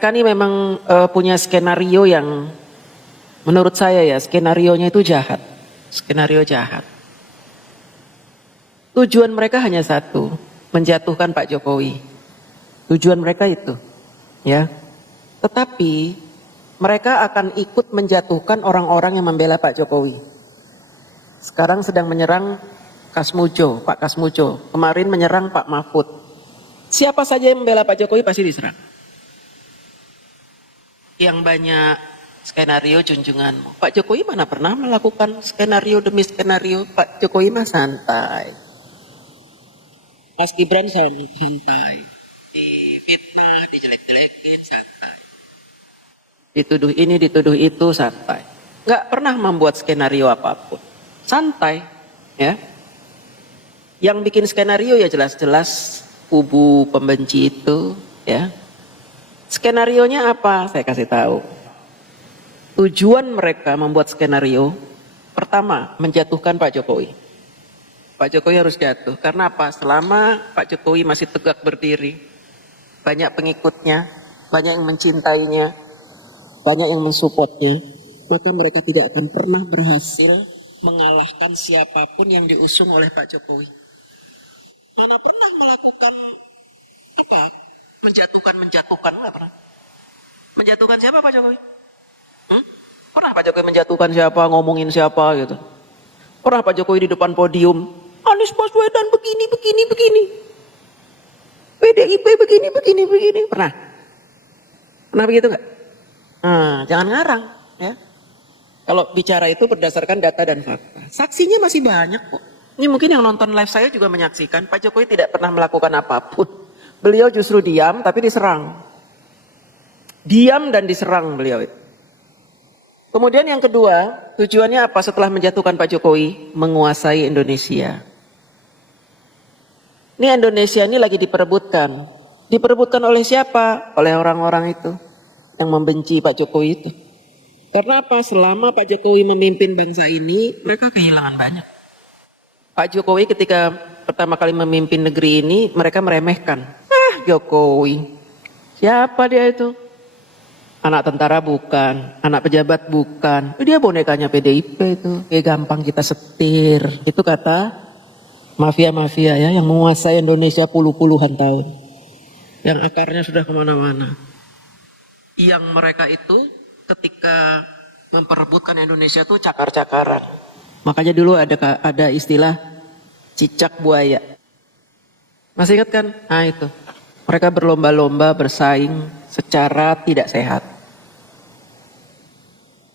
Mereka ini memang punya skenario yang menurut saya ya skenarionya itu jahat. Skenario jahat. Tujuan mereka hanya satu, menjatuhkan Pak Jokowi. Tujuan mereka itu, ya. Tetapi mereka akan ikut menjatuhkan orang-orang yang membela Pak Jokowi. Sekarang sedang menyerang Kasmujo, Pak Kasmujo. Kemarin menyerang Pak Mahfud. Siapa saja yang membela Pak Jokowi pasti diserang. Yang banyak skenario junjunganmu. Pak Jokowi mana pernah melakukan skenario demi skenario. Pak Jokowi mah santai. Mas Gibran santai. Difitnah, dijelek-jelekin santai. Dituduh ini, dituduh itu santai. Nggak pernah membuat skenario apapun. Santai, ya. Yang bikin skenario ya jelas-jelas kubu pembenci itu, ya. Skenarionya apa? Saya kasih tahu. Tujuan mereka membuat skenario, pertama menjatuhkan Pak Jokowi. Pak Jokowi harus jatuh. Karena apa? Selama Pak Jokowi masih tegak berdiri, banyak pengikutnya, banyak yang mencintainya, banyak yang mensupportnya, maka mereka tidak akan pernah berhasil mengalahkan siapapun yang diusung oleh Pak Jokowi. Mana pernah melakukan apa? Menjatuhkan nggak pernah. Menjatuhkan siapa Pak Jokowi? Pernah Pak Jokowi menjatuhkan siapa, ngomongin siapa gitu? Pernah Pak Jokowi di depan podium, Anies Baswedan begini. PDIP begini. Pernah? Pernah begitu nggak? Jangan ngarang, ya. Kalau bicara itu berdasarkan data dan fakta. Saksinya masih banyak kok. Ini mungkin yang nonton live saya juga menyaksikan Pak Jokowi tidak pernah melakukan apapun. Beliau justru diam tapi diserang. Diam dan diserang beliau itu. Kemudian yang kedua, tujuannya apa setelah menjatuhkan Pak Jokowi? Menguasai Indonesia. Ini Indonesia ini lagi diperebutkan. Diperebutkan oleh siapa? Oleh orang-orang itu yang membenci Pak Jokowi itu. Karena apa? Selama Pak Jokowi memimpin bangsa ini, mereka kehilangan banyak. Pak Jokowi ketika pertama kali memimpin negeri ini, mereka meremehkan. Jokowi. Siapa dia itu? Anak tentara bukan, anak pejabat bukan. Dia bonekanya PDIP itu. Gampang kita setir. Itu kata mafia-mafia ya yang menguasai Indonesia puluhan tahun. Yang akarnya sudah kemana-mana. Yang mereka itu ketika memperebutkan Indonesia itu cakar-cakaran. Makanya dulu ada istilah cicak buaya. Masih ingat kan? Nah itu. Mereka berlomba-lomba bersaing secara tidak sehat.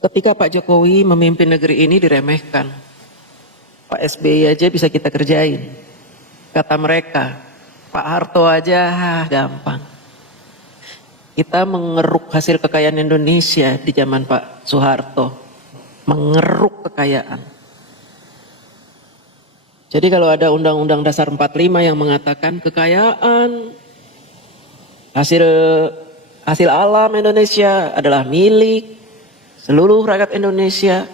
Ketika Pak Jokowi memimpin negeri ini diremehkan. Pak SBY aja bisa kita kerjain. Kata mereka, Pak Harto aja gampang. Kita mengeruk hasil kekayaan Indonesia di zaman Pak Soeharto. Mengeruk kekayaan. Jadi kalau ada Undang-Undang Dasar 45 yang mengatakan kekayaan hasil alam Indonesia adalah milik seluruh rakyat Indonesia,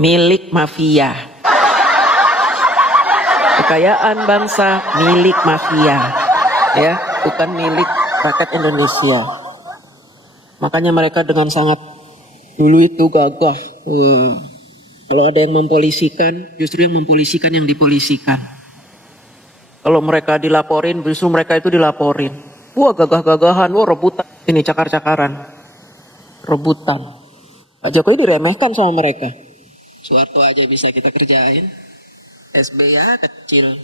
milik mafia. Kekayaan bangsa milik mafia, ya, bukan milik rakyat Indonesia. Makanya mereka dengan sangat dulu itu gagah. Kalau ada yang mempolisikan, justru yang mempolisikan yang dipolisikan. Kalau mereka dilaporin, justru mereka itu dilaporin. Wah gagah-gagahan, wah rebutan. Ini cakar-cakaran. Rebutan. Pak Jokowi diremehkan sama mereka. Soeharto aja bisa kita kerjain. SBY kecil.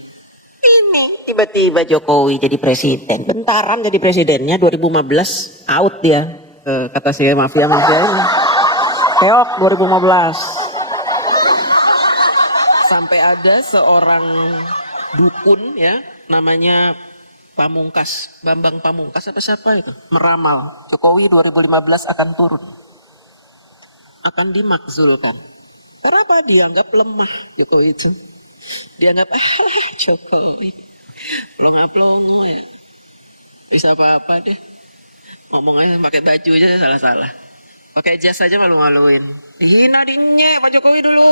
Ini tiba-tiba Jokowi jadi presiden. Bentaran jadi presidennya 2015 out dia. Kata si mafia-mafia ini. Keok 2015. Sampai ada seorang dukun ya namanya Pamungkas, Bambang Pamungkas apa siapa itu meramal Jokowi 2015 akan turun, akan dimakzulkan. Karena apa? Dianggap lemah Jokowi itu, dianggap Jokowi pelongo ya, bisa apa-apa deh, ngomongnya pakai baju aja salah-salah, pakai jas aja malu-maluin, hina dinye Pak Jokowi dulu.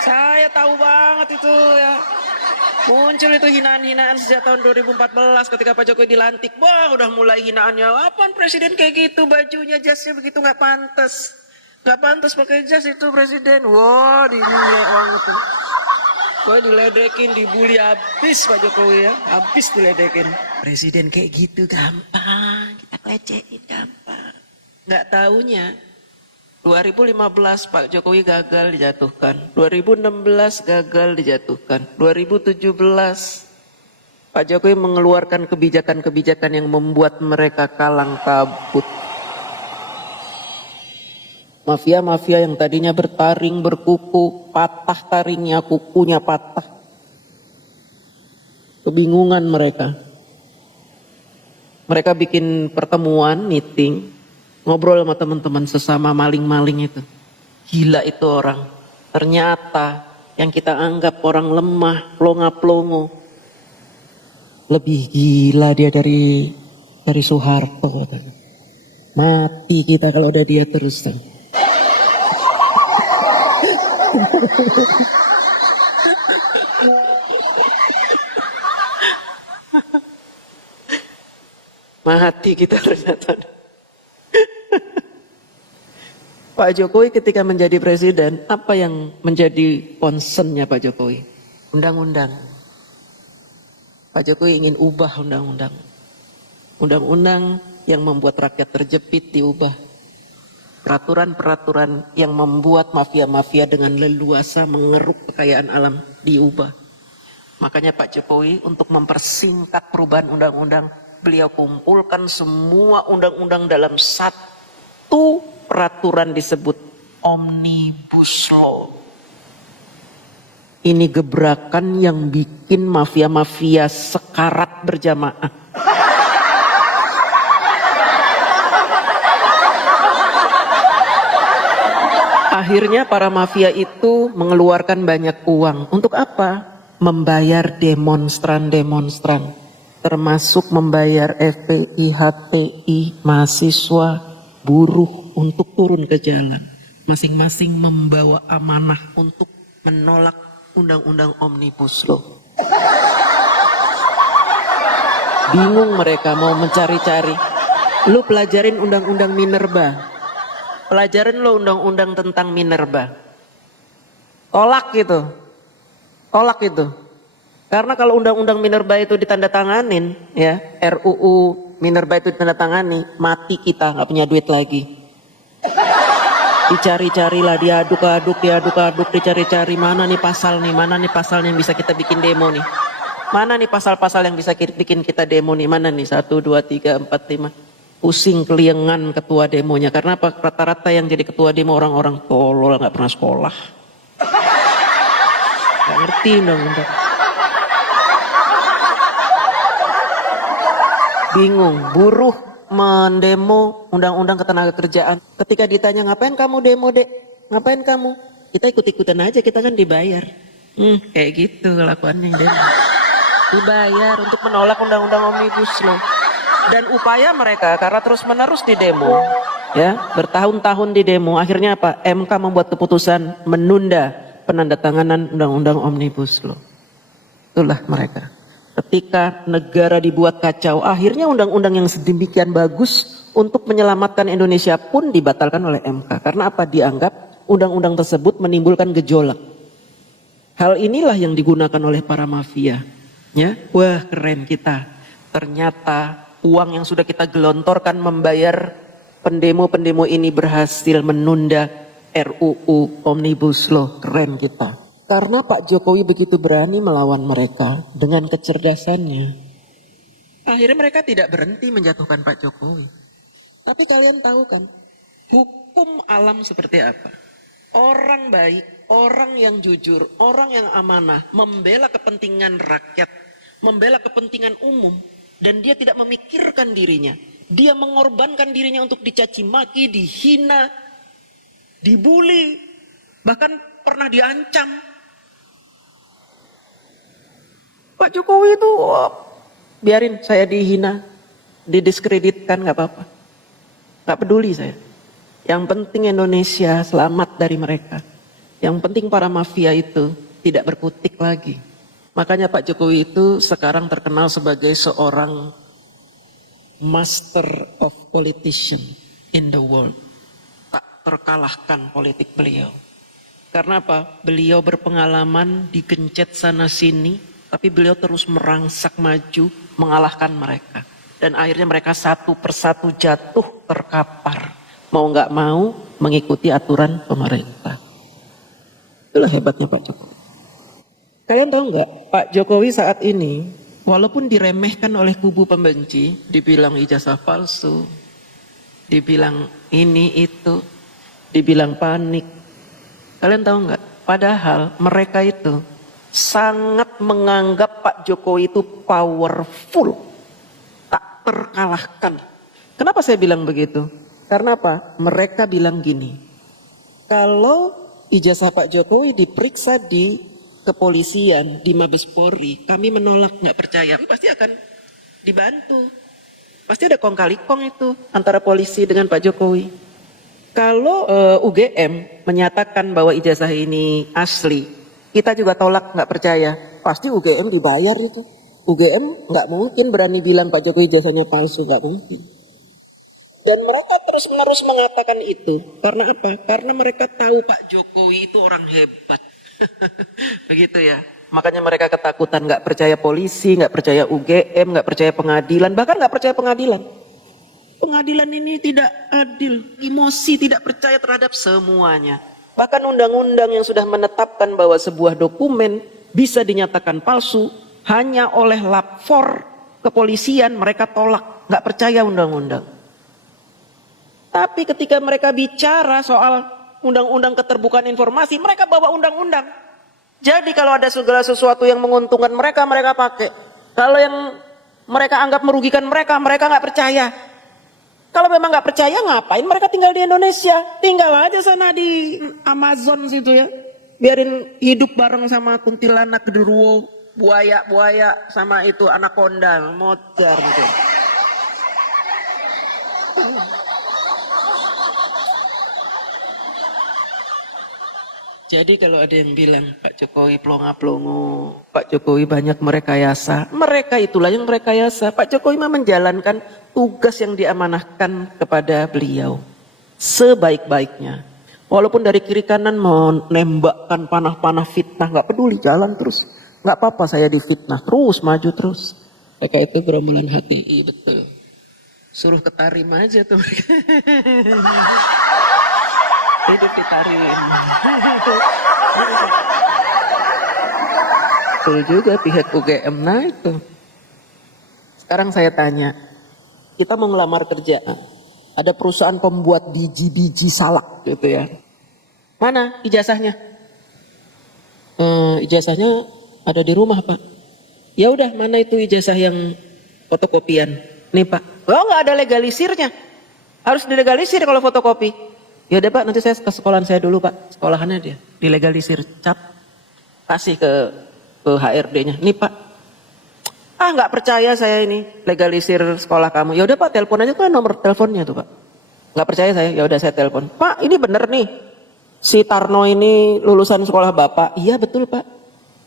Saya tahu banget itu ya. Muncul itu hinaan-hinaan sejak tahun 2014 ketika Pak Jokowi dilantik. Wah, udah mulai hinaannya. Apaan presiden kayak gitu, bajunya, jasnya begitu nggak pantas. Nggak pantas pakai jas itu presiden. Wah, dunia banget tuh. Pokoknya diledekin, dibully habis Pak Jokowi ya. Habis diledekin. Presiden kayak gitu gampang. Kita pelecehin gampang. Nggak taunya 2015 Pak Jokowi gagal dijatuhkan, 2016 gagal dijatuhkan, 2017 Pak Jokowi mengeluarkan kebijakan-kebijakan yang membuat mereka kalang kabut. Mafia-mafia yang tadinya bertaring, berkuku, patah taringnya, kukunya patah. Kebingungan mereka. Mereka bikin pertemuan, meeting, ngobrol sama teman-teman sesama maling-maling itu. Gila itu orang. Ternyata yang kita anggap orang lemah, plonga-plongo, lebih gila dia dari Soeharto. Mati kita kalau udah dia terus. Mati kita ternyata. Pak Jokowi ketika menjadi presiden, apa yang menjadi concernnya Pak Jokowi? Undang-undang. Pak Jokowi ingin ubah undang-undang. Undang-undang yang membuat rakyat terjepit diubah. Peraturan-peraturan yang membuat mafia-mafia dengan leluasa mengeruk kekayaan alam diubah. Makanya Pak Jokowi untuk mempersingkat perubahan undang-undang, beliau kumpulkan semua undang-undang dalam satu peraturan disebut Omnibus Law. Ini gebrakan yang bikin mafia-mafia sekarat berjamaah. Akhirnya para mafia itu mengeluarkan banyak uang. Untuk apa? Membayar demonstran-demonstran. Termasuk membayar FPI, HTI, mahasiswa, buruh untuk turun ke jalan. Masing-masing membawa amanah untuk menolak undang-undang Omnibus Law. Bingung mereka mau mencari-cari. Lu pelajarin undang-undang Minerba. Pelajarin lo undang-undang tentang Minerba. Tolak gitu. Tolak itu. Karena kalau undang-undang Minerba itu ditandatanganin, ya, RUU Minerba itu ditandatangani, mati kita, nggak punya duit lagi. Dicari-carilah, diaduk-aduk, dicari-cari mana nih pasal yang bisa kita bikin demo nih. Mana nih pasal-pasal yang bisa bikin kita demo nih, mana nih, 1, 2, 3, 4, 5. Pusing keliengan ketua demonya, karena apa? Rata-rata yang jadi ketua demo orang-orang tolol, nggak pernah sekolah. Nggak ngerti undang-undang. Bingung, buruh mendemo undang-undang ketenagakerjaan. Ketika ditanya ngapain kamu demo dek, ngapain kamu? Kita ikut-ikutan aja, kita kan dibayar. Kayak gitu kelakuannya demo. Dibayar untuk menolak undang-undang Omnibus Law. Dan upaya mereka karena terus-menerus di demo, ya, bertahun-tahun di demo, akhirnya apa? MK membuat keputusan menunda penandatanganan undang-undang Omnibus Law. Itulah mereka. Ketika negara dibuat kacau, akhirnya undang-undang yang sedemikian bagus untuk menyelamatkan Indonesia pun dibatalkan oleh MK. Karena apa? Dianggap undang-undang tersebut menimbulkan gejolak. Hal inilah yang digunakan oleh para mafia. Ya, wah keren kita. Ternyata uang yang sudah kita gelontorkan membayar pendemo-pendemo ini berhasil menunda RUU Omnibus Law. Keren kita. Karena Pak Jokowi begitu berani melawan mereka dengan kecerdasannya. Akhirnya mereka tidak berhenti menjatuhkan Pak Jokowi. Tapi kalian tahu kan, hukum alam seperti apa? Orang baik, orang yang jujur, orang yang amanah, membela kepentingan rakyat, membela kepentingan umum, dan dia tidak memikirkan dirinya. Dia mengorbankan dirinya untuk dicaci maki, dihina, dibully, bahkan pernah diancam. Pak Jokowi itu biarin saya dihina, didiskreditkan, gak apa-apa. Gak peduli saya. Yang penting Indonesia selamat dari mereka. Yang penting para mafia itu tidak berkutik lagi. Makanya Pak Jokowi itu sekarang terkenal sebagai seorang master of politician in the world. Tak terkalahkan politik beliau. Karena apa? Beliau berpengalaman digencet sana sini, tapi beliau terus merangsak maju, mengalahkan mereka. Dan akhirnya mereka satu persatu jatuh terkapar. Mau nggak mau mengikuti aturan pemerintah. Itulah hebatnya Pak Jokowi. Kalian tahu nggak, Pak Jokowi saat ini, walaupun diremehkan oleh kubu pembenci, dibilang ijazah palsu, dibilang ini itu, dibilang panik. Kalian tahu nggak? Padahal mereka itu sangat menganggap Pak Jokowi itu powerful, tak terkalahkan. Kenapa saya bilang begitu? Karena apa? Mereka bilang gini, kalau ijazah Pak Jokowi diperiksa di kepolisian, di Mabes Polri, kami menolak, nggak percaya, pasti akan dibantu. Pasti ada kong kali kong itu antara polisi dengan Pak Jokowi. Kalau UGM menyatakan bahwa ijazah ini asli, kita juga tolak, nggak percaya. Pasti UGM dibayar itu. UGM nggak mungkin berani bilang Pak Jokowi ijazahnya palsu, nggak mungkin. Dan mereka terus-menerus mengatakan itu. Karena apa? Karena mereka tahu Pak Jokowi itu orang hebat. Begitu ya. Makanya mereka ketakutan, nggak percaya polisi, nggak percaya UGM, nggak percaya pengadilan, bahkan nggak percaya pengadilan. Pengadilan ini tidak adil, emosi, tidak percaya terhadap semuanya. Bahkan undang-undang yang sudah menetapkan bahwa sebuah dokumen bisa dinyatakan palsu hanya oleh lapor kepolisian, mereka tolak, nggak percaya undang-undang. Tapi ketika mereka bicara soal undang-undang keterbukaan informasi, mereka bawa undang-undang. Jadi kalau ada segala sesuatu yang menguntungkan mereka, mereka pakai. Kalau yang mereka anggap merugikan mereka, mereka nggak percaya. Kalau memang nggak percaya, ngapain mereka tinggal di Indonesia? Tinggal aja sana di Amazon situ ya. Biarin hidup bareng sama kuntilanak, genderuwo, buaya sama itu anaconda, motor gitu. Jadi kalau ada yang bilang Pak Jokowi pelongo-pelongo, Pak Jokowi banyak merekayasa, mereka itulah yang merekayasa. Pak Jokowi mah menjalankan tugas yang diamanahkan kepada beliau sebaik-baiknya. Walaupun dari kiri kanan menembakkan panah-panah fitnah, nggak peduli, jalan terus. Nggak apa-apa saya difitnah, terus maju terus. Mereka itu gerombolan HTI, betul. Suruh ketarim aja tuh mereka. Hidup ditarim. Betul juga pihak UGM. Nah itu. Sekarang saya tanya, kita mau ngelamar kerjaan, ada perusahaan pembuat biji-biji salak gitu ya. Mana ijazahnya? Ijazahnya ada di rumah Pak. Ya udah, mana itu ijazah yang fotokopian? Nih Pak. Oh nggak ada legalisirnya. Harus dilegalisir kalau fotokopi. Ya udah Pak, nanti saya ke sekolahan saya dulu Pak. Sekolahannya dia dilegalisir, cap. Kasih ke HRD-nya. Nih Pak. Ah nggak percaya saya ini legalisir sekolah kamu. Ya udah Pak, telepon aja tuh nomor teleponnya tuh Pak. Nggak percaya saya, ya udah saya telepon. Pak, ini bener nih. Si Tarno ini lulusan sekolah Bapak. Iya betul Pak.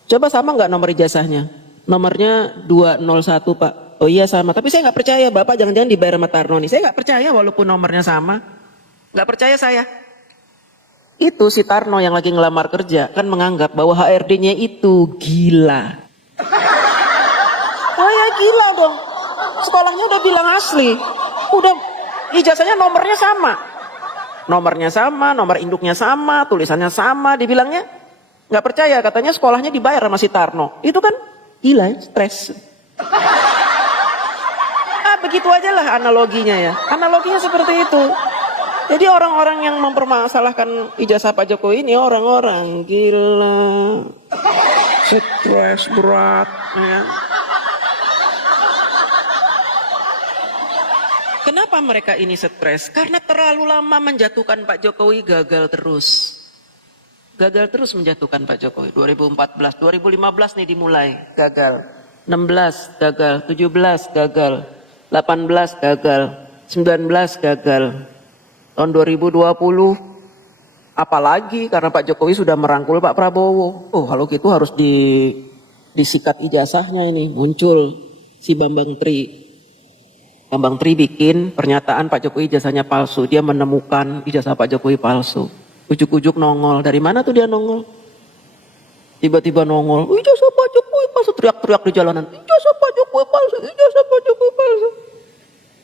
Coba sama nggak nomor ijazahnya? Nomornya 201 Pak. Oh iya sama, tapi saya nggak percaya Bapak jangan-jangan dibayar sama Tarno nih. Saya nggak percaya walaupun nomornya sama. Nggak percaya saya. Itu si Tarno yang lagi ngelamar kerja kan menganggap bahwa HRD-nya itu gila. Oh ya gila dong. Sekolahnya udah bilang asli. Udah ijazahnya nomornya sama. Nomornya sama, nomor induknya sama, tulisannya sama, dibilangnya nggak percaya, katanya sekolahnya dibayar sama si Tarno. Itu kan gila ya, stres. Begitu aja lah analoginya ya. Analoginya seperti itu. Jadi orang-orang yang mempermasalahkan ijazah Pak Jokowi ini orang-orang gila, stres berat. Ya. Kenapa mereka ini stres? Karena terlalu lama menjatuhkan Pak Jokowi, gagal terus. Gagal terus menjatuhkan Pak Jokowi. 2014, 2015 nih dimulai, gagal. 16 gagal, 17 gagal, 18 gagal, 19 gagal. Tahun 2020 apalagi karena Pak Jokowi sudah merangkul Pak Prabowo. Oh kalau gitu harus disikat ijazahnya ini, muncul si Bambang Tri. Bambang Tri bikin pernyataan Pak Jokowi ijazahnya palsu. Dia menemukan ijazah Pak Jokowi palsu. Ujuk-ujuk nongol. Dari mana tuh dia nongol? Tiba-tiba nongol. Ijazah Pak Jokowi palsu. Teriak-teriak di jalanan. Ijazah Pak Jokowi palsu. Ijazah Pak Jokowi palsu.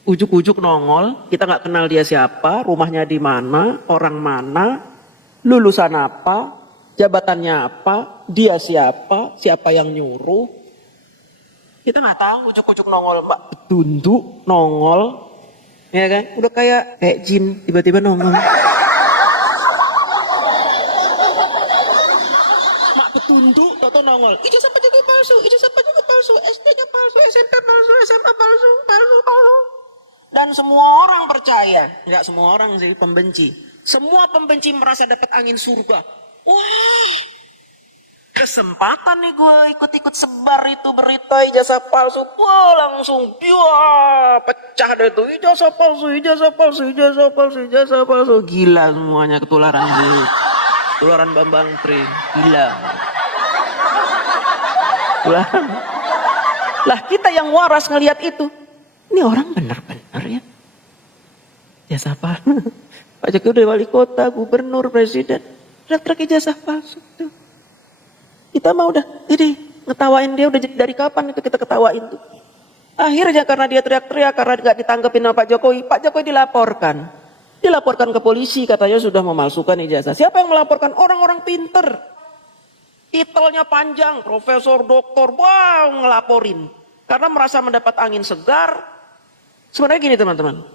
Ujuk-ujuk nongol. Kita nggak kenal dia siapa. Rumahnya di mana. Orang mana. Lulusan apa. Jabatannya apa. Dia siapa. Siapa yang nyuruh. Kita nggak tahu, ujuk-ujuk nongol, Mbak. Tunduk, nongol, ya kan? Udah kayak jin, tiba-tiba nongol. Mak petunduk, atau nongol. Ijazah Pak Jokowi palsu, ijazah Pak Jokowi palsu, SD-nya palsu, SMP palsu, SMA palsu, palsu. Dan semua orang percaya, nggak semua orang sih pembenci. Semua pembenci merasa dapat angin surga. Wah, kesempatan nih gue ikut-ikut sebar itu berita ijazah palsu. Wah, langsung pecah deh tuh ijazah palsu, ijazah palsu, ijazah palsu, ijazah palsu. Gila semuanya ketularan gitu. Ketularan Bambang Tri. Gila. Ketularan. Lah kita yang waras ngelihat itu. Ini orang benar-benar ya. Ijazah palsu. Pak Jokowi udah wali kota, gubernur, presiden. Teriak-teriak ijazah palsu tuh. Kita mah udah, jadi ngetawain dia udah dari kapan itu kita ketawain tuh. Akhirnya karena dia teriak-teriak, karena gak ditanggepin sama Pak Jokowi dilaporkan. Dilaporkan ke polisi, katanya sudah memalsukan ijazah. Siapa yang melaporkan? Orang-orang pinter. Titelnya panjang, profesor, doktor, wow ngelaporin. Karena merasa mendapat angin segar. Sebenarnya gini teman-teman,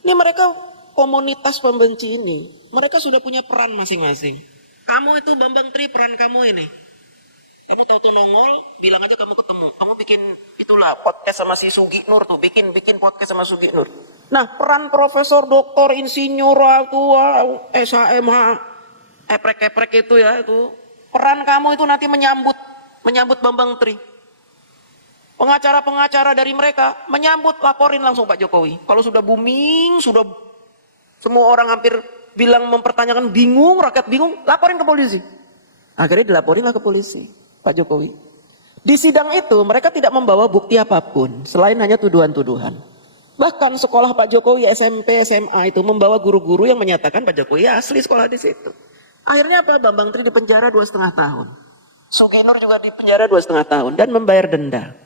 ini mereka komunitas pembenci ini, mereka sudah punya peran masing-masing. Kamu itu Bambang Tri, peran kamu ini. Kamu tahu nongol, bilang aja kamu ketemu. Kamu bikin itulah podcast sama si Sugi Nur tuh, bikin podcast sama Sugi Nur. Nah, peran profesor, doktor, insinyur, tua, SHMH, eprek-eprek itu ya itu. Peran kamu itu nanti menyambut Bambang Tri. Pengacara-pengacara dari mereka menyambut, laporin langsung Pak Jokowi. Kalau sudah booming, sudah semua orang hampir bilang mempertanyakan, bingung, rakyat bingung, laporin ke polisi. Akhirnya dilaporinlah ke polisi. Pak Jokowi. Di sidang itu mereka tidak membawa bukti apapun selain hanya tuduhan-tuduhan. Bahkan sekolah Pak Jokowi SMP, SMA itu membawa guru-guru yang menyatakan Pak Jokowi asli sekolah di situ. Akhirnya apa? Bambang Tri dipenjara 2,5 tahun. Sugi Nur juga dipenjara 2,5 tahun dan membayar denda.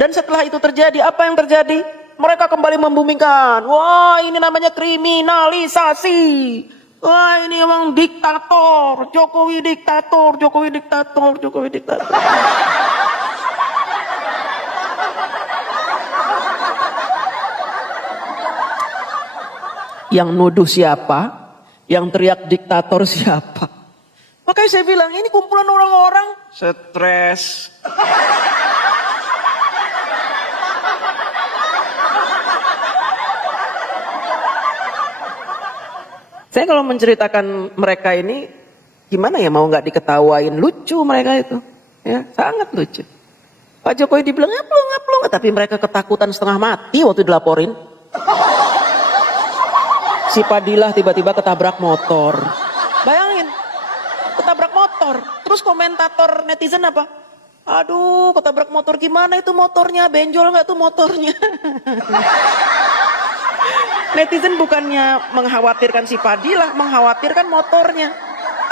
Dan setelah itu terjadi, apa yang terjadi? Mereka kembali membumingkan. Wah, ini namanya kriminalisasi. Wah, ini emang diktator, Jokowi diktator, Jokowi diktator, Jokowi diktator. Yang nuduh siapa? Yang teriak diktator siapa? Makanya saya bilang, ini kumpulan orang-orang stres. Saya kalau menceritakan mereka ini, gimana ya mau nggak diketawain, lucu mereka itu, ya sangat lucu. Pak Jokowi dibilang ngaplong, tapi mereka ketakutan setengah mati waktu dilaporin. Si Padilah tiba-tiba ketabrak motor, bayangin, ketabrak motor, terus komentator netizen apa? Aduh, ketabrak motor gimana itu motornya, benjol nggak tuh motornya? Netizen bukannya mengkhawatirkan si Padilah, mengkhawatirkan motornya.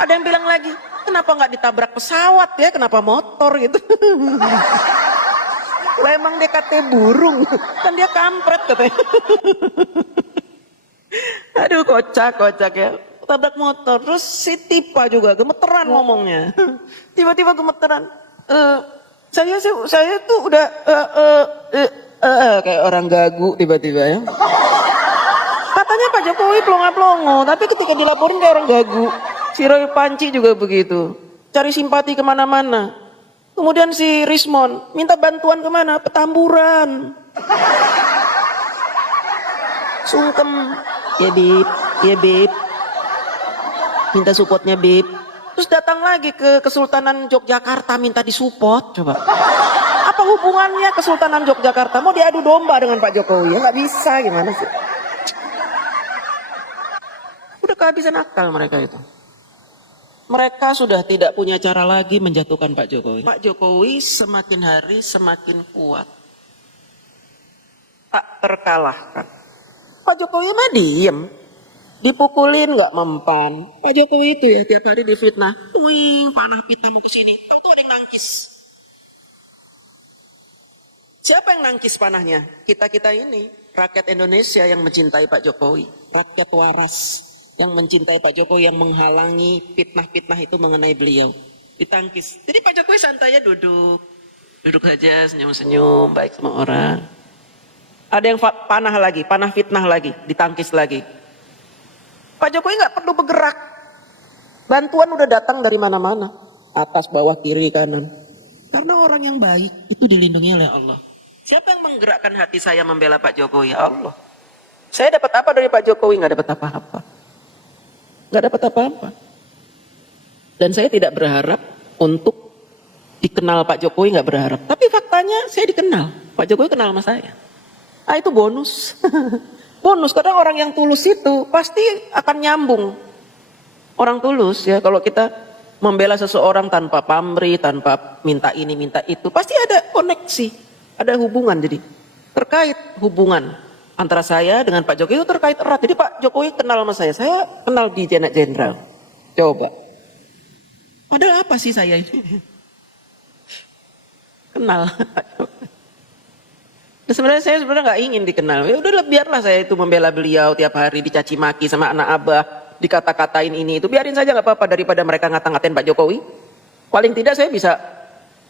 Ada yang bilang lagi, kenapa nggak ditabrak pesawat ya, kenapa motor gitu. Lah emang dia kate burung, kan dia kampret katanya. Aduh kocak ya, tabrak motor. Terus si Tipa juga gemeteran ngomongnya. Tiba-tiba gemeteran. Saya tuh udah kayak orang gagu tiba-tiba ya. Katanya Pak Jokowi plongo-plongo, tapi ketika dilaporin kayak orang gagu. Si Roy Panci juga begitu, cari simpati kemana-mana. Kemudian si Rismon minta bantuan kemana? Petamburan. Sungkem, ya Bib, minta supportnya Bib. Terus datang lagi ke Kesultanan Yogyakarta minta disupport, coba. Apa hubungannya Kesultanan Yogyakarta? Mau diadu domba dengan Pak Jokowi? Ya nggak bisa, gimana sih? Udah kehabisan akal mereka itu. Mereka sudah tidak punya cara lagi menjatuhkan Pak Jokowi. Pak Jokowi semakin hari semakin kuat, tak terkalahkan. Pak Jokowi mah diem, dipukulin nggak mempan. Pak Jokowi itu ya tiap hari difitnah, wih panah pita mau kesini, tahu tuh ada yang nangkis. Siapa yang nangkis panahnya? Kita ini, rakyat Indonesia yang mencintai Pak Jokowi, rakyat waras yang mencintai Pak Jokowi, yang menghalangi fitnah-fitnah itu mengenai beliau. Ditangkis. Jadi Pak Jokowi santai aja duduk saja senyum-senyum, baik sama orang. Ada yang panah lagi, panah fitnah lagi, ditangkis lagi. Pak Jokowi nggak perlu bergerak. Bantuan udah datang dari mana-mana, atas, bawah, kiri, kanan. Karena orang yang baik itu dilindungi oleh Allah. Siapa yang menggerakkan hati saya membela Pak Jokowi? Ya Allah. Saya dapat apa dari Pak Jokowi? Nggak dapat apa-apa. Nggak dapat apa-apa. Dan saya tidak berharap untuk dikenal Pak Jokowi, nggak berharap. Tapi faktanya saya dikenal. Pak Jokowi kenal sama saya. Ah itu bonus. Bonus, karena orang yang tulus itu pasti akan nyambung. Orang tulus ya, kalau kita membela seseorang tanpa pamrih, tanpa minta ini, minta itu, pasti ada koneksi, ada hubungan. Jadi terkait hubungan antara saya dengan Pak Jokowi itu terkait erat. Jadi Pak Jokowi kenal sama saya kenal di Jenderal. Coba. Padahal apa sih saya ini? Kenal. Dan sebenarnya saya nggak ingin dikenal. Ya udah biarlah saya itu membela beliau tiap hari, dicaci maki sama anak abah, dikata-katain ini itu. Biarin saja nggak apa-apa daripada mereka ngata-ngatain Pak Jokowi. Paling tidak saya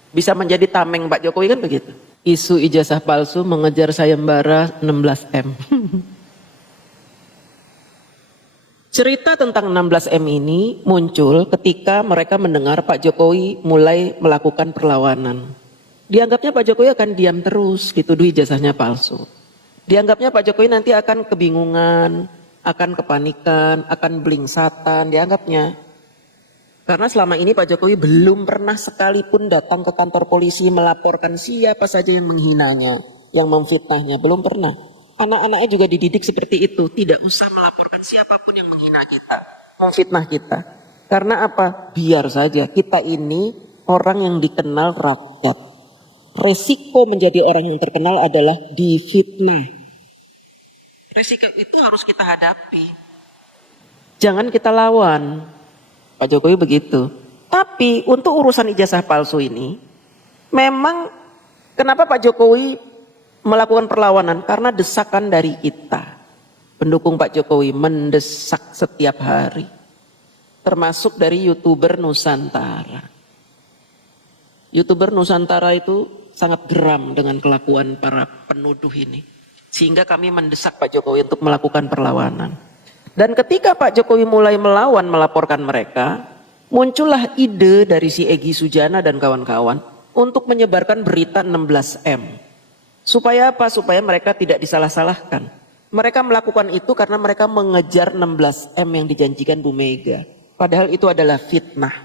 bisa menjadi tameng Pak Jokowi, kan begitu. Isu ijazah palsu mengejar sayembara 16M. Cerita tentang 16M ini muncul ketika mereka mendengar Pak Jokowi mulai melakukan perlawanan. Dianggapnya Pak Jokowi akan diam terus, dituduh ijazahnya palsu. Dianggapnya Pak Jokowi nanti akan kebingungan, akan kepanikan, akan blingsatan, dianggapnya. Karena selama ini Pak Jokowi belum pernah sekalipun datang ke kantor polisi melaporkan siapa saja yang menghinanya, yang memfitnahnya, belum pernah. Anak-anaknya juga dididik seperti itu, tidak usah melaporkan siapapun yang menghina kita, memfitnah kita. Karena apa? Biar saja, kita ini orang yang dikenal rakyat. Resiko menjadi orang yang terkenal adalah difitnah. Resiko itu harus kita hadapi. Jangan kita lawan. Pak Jokowi begitu. Tapi untuk urusan ijazah palsu ini, memang kenapa Pak Jokowi melakukan perlawanan? Karena desakan dari kita. Pendukung Pak Jokowi mendesak setiap hari. Termasuk dari YouTuber Nusantara. YouTuber Nusantara itu sangat geram dengan kelakuan para penuduh ini. Sehingga kami mendesak Pak Jokowi untuk melakukan perlawanan. Dan ketika Pak Jokowi mulai melawan, melaporkan mereka, muncullah ide dari si Egy Sujana dan kawan-kawan untuk menyebarkan berita 16M. Supaya apa? Supaya mereka tidak disalah-salahkan. Mereka melakukan itu karena mereka mengejar 16M yang dijanjikan Bu Mega. Padahal itu adalah fitnah.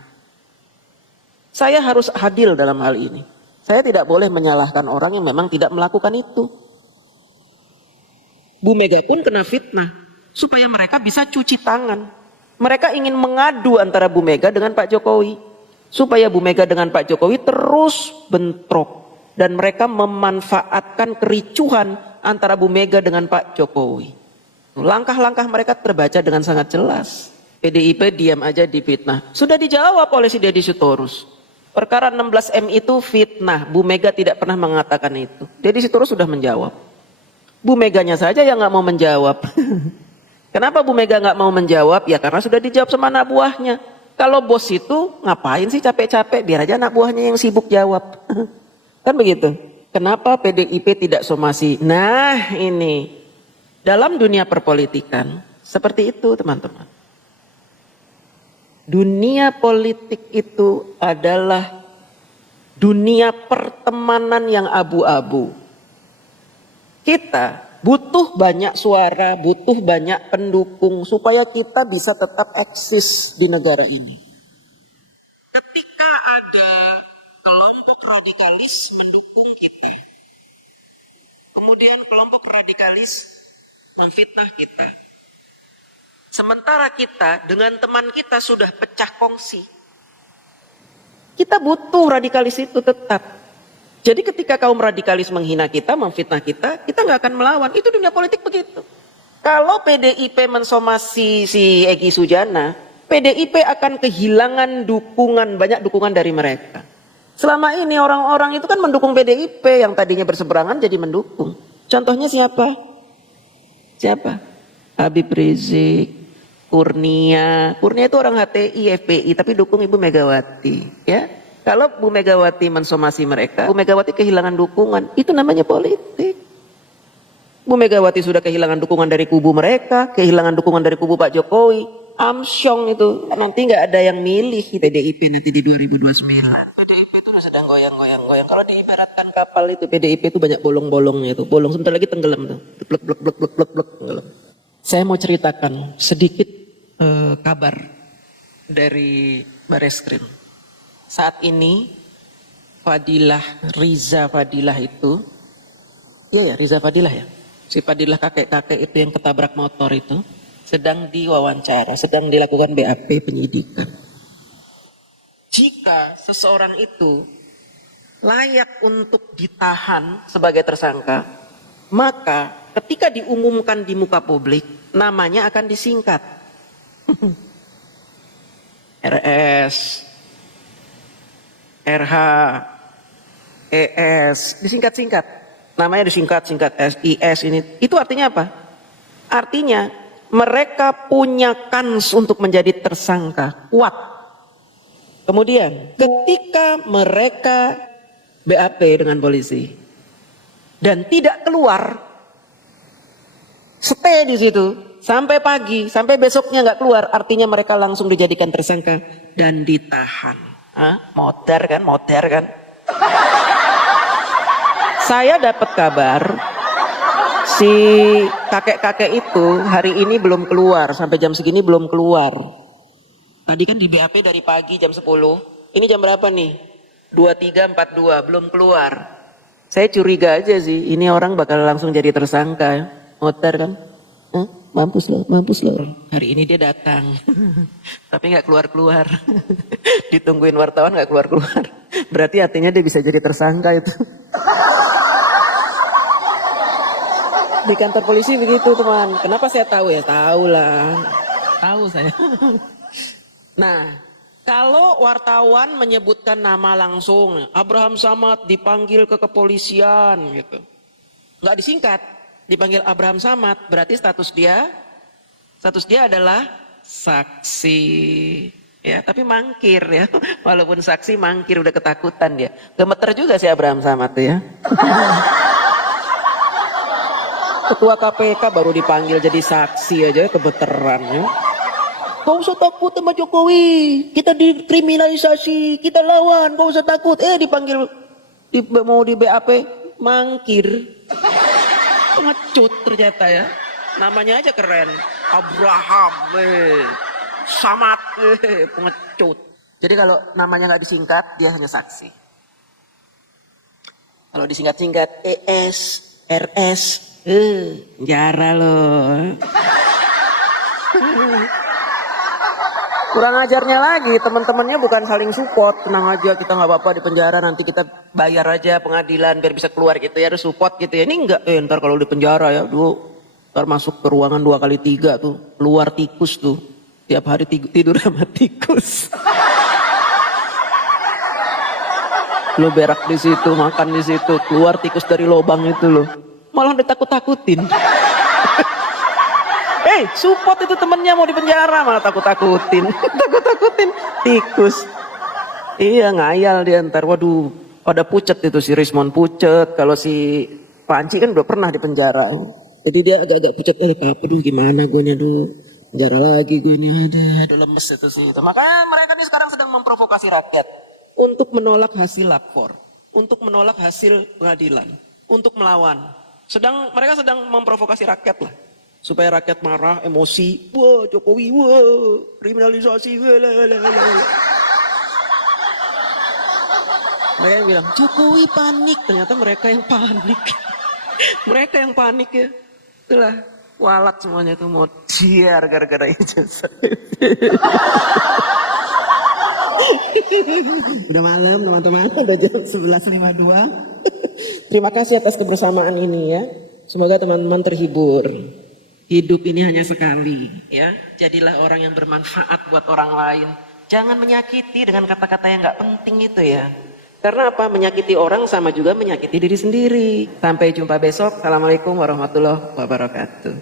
Saya harus adil dalam hal ini. Saya tidak boleh menyalahkan orang yang memang tidak melakukan itu. Bu Mega pun kena fitnah supaya mereka bisa cuci tangan. Mereka ingin mengadu antara Bu Mega dengan Pak Jokowi. Supaya Bu Mega dengan Pak Jokowi terus bentrok. Dan mereka memanfaatkan kericuhan antara Bu Mega dengan Pak Jokowi. Langkah-langkah mereka terbaca dengan sangat jelas. PDIP diam aja difitnah. Sudah dijawab oleh si Deddy Sitorus. Perkara 16M itu fitnah. Bu Mega tidak pernah mengatakan itu. Deddy Sitorus sudah menjawab. Bu Meganya saja yang nggak mau menjawab. Kenapa Bu Mega nggak mau menjawab? Ya karena sudah dijawab sama anak buahnya. Kalau bos itu ngapain sih capek-capek? Biar aja anak buahnya yang sibuk jawab. Kan begitu. Kenapa PDIP tidak somasi? Nah ini. Dalam dunia perpolitikan seperti itu teman-teman. Dunia politik itu adalah dunia pertemanan yang abu-abu. Kita butuh banyak suara, butuh banyak pendukung supaya kita bisa tetap eksis di negara ini. Ketika ada kelompok radikalis mendukung kita, kemudian kelompok radikalis memfitnah kita, Sementara kita dengan teman kita sudah pecah kongsi. Kita butuh radikalis itu tetap. Jadi ketika kaum radikalis menghina kita, memfitnah kita nggak akan melawan. Itu dunia politik begitu. Kalau PDIP mensomasi si Egy Sujana, PDIP akan kehilangan dukungan, banyak dukungan dari mereka. Selama ini orang-orang itu kan mendukung PDIP, yang tadinya berseberangan jadi mendukung. Contohnya siapa? Siapa? Habib Rizik, Kurnia itu orang HTI, FPI, tapi dukung Ibu Megawati. Ya, kalau Bu Megawati mensomasi mereka, Bu Megawati kehilangan dukungan. Itu namanya politik. Bu Megawati sudah kehilangan dukungan dari kubu mereka, kehilangan dukungan dari kubu Pak Jokowi. Amsyong itu, nanti nggak ada yang milih PDIP nanti di 2029. PDIP itu sedang goyang-goyang. Kalau diibaratkan kapal itu, PDIP itu banyak bolong-bolongnya itu. Bolong sebentar lagi tenggelam tuh. Blek, blek, blek, blek, blek, blek, tenggelam. Saya mau ceritakan sedikit kabar dari Bareskrim. Saat ini Riza Fadilah itu, iya ya Riza Fadilah ya, si Fadilah kakek-kakek itu yang ketabrak motor itu, sedang diwawancara, sedang dilakukan BAP penyidikan. Jika seseorang itu layak untuk ditahan sebagai tersangka, maka ketika diumumkan di muka publik, namanya akan disingkat. RS, RH, ES, disingkat-singkat. Namanya disingkat-singkat SIS ini. Itu artinya apa? Artinya mereka punya kans untuk menjadi tersangka kuat. Kemudian ketika mereka BAP dengan polisi dan tidak keluar, stay di situ sampai pagi, sampai besoknya nggak keluar, artinya mereka langsung dijadikan tersangka dan ditahan. Modar kan? Saya dapat kabar si kakek-kakek itu hari ini belum keluar, sampai jam segini belum keluar. Tadi kan di BAP dari pagi jam 10, ini jam berapa nih? 23.42, belum keluar. Saya curiga aja sih, ini orang bakal langsung jadi tersangka. Motor kan? Mampus loh. Hari ini dia datang, tapi nggak keluar. Ditungguin wartawan nggak keluar. Berarti artinya dia bisa jadi tersangka itu. Di kantor polisi begitu teman. Kenapa saya tahu ya? Tahu lah. Tahu saya. Nah, kalau wartawan menyebutkan nama langsung, Abraham Samad dipanggil ke kepolisian gitu, nggak disingkat, dipanggil Abraham Samad, berarti status dia adalah saksi, ya. Tapi mangkir ya, walaupun saksi mangkir, udah ketakutan dia. Gemeter juga si Abraham Samad tuh ya. Ketua KPK baru dipanggil jadi saksi aja kebeteran ya. Kau usah takut sama Jokowi, kita dikriminalisasi, kita lawan, kau usah takut. Dipanggil mau di BAP, mangkir. Pengecut ternyata ya. Namanya aja keren, Abraham Samad, pengecut. Jadi kalau namanya nggak disingkat, dia hanya saksi. Kalau disingkat-singkat ES, RS, penjara loh. Kurang ajarnya lagi, teman-temannya bukan saling support, tenang aja kita nggak apa-apa di penjara, nanti kita bayar aja pengadilan biar bisa keluar gitu ya, harus support gitu ya. Ini enggak, ntar kalau di penjara ya, ntar masuk ke ruangan 2x3 tuh, keluar tikus tuh, tiap hari tidur sama tikus. Lo berak di situ, makan di situ, keluar tikus dari lubang itu lo, malah ditakut-takutin. Support itu temennya mau di penjara malah takut-takutin tikus. Iya, ngayal dia ntar. Waduh, pada pucet itu si Rismon pucet. Kalau si Panci kan udah pernah di penjara, jadi dia agak-agak pucet. Aduh gimana gue nih, penjara lagi gue ini, aduh lemes itu sih. Makanya mereka nih sekarang sedang memprovokasi rakyat untuk menolak hasil lapor, untuk menolak hasil pengadilan, untuk melawan. Mereka sedang memprovokasi rakyat lah, supaya rakyat marah, emosi. Wah Jokowi, wah kriminalisasi, Mereka yang bilang Jokowi panik, ternyata mereka yang panik. Mereka yang panik ya. Itulah Kualat semuanya tuh mau jiar gara-gara ijazah. Udah malam teman-teman, udah jam 11.52. Terima kasih atas kebersamaan ini ya. Semoga teman-teman terhibur. Hidup ini hanya sekali ya. Jadilah orang yang bermanfaat buat orang lain. Jangan menyakiti dengan kata-kata yang gak penting itu ya. Karena apa? Menyakiti orang sama juga menyakiti diri sendiri. Sampai jumpa besok. Assalamualaikum warahmatullahi wabarakatuh.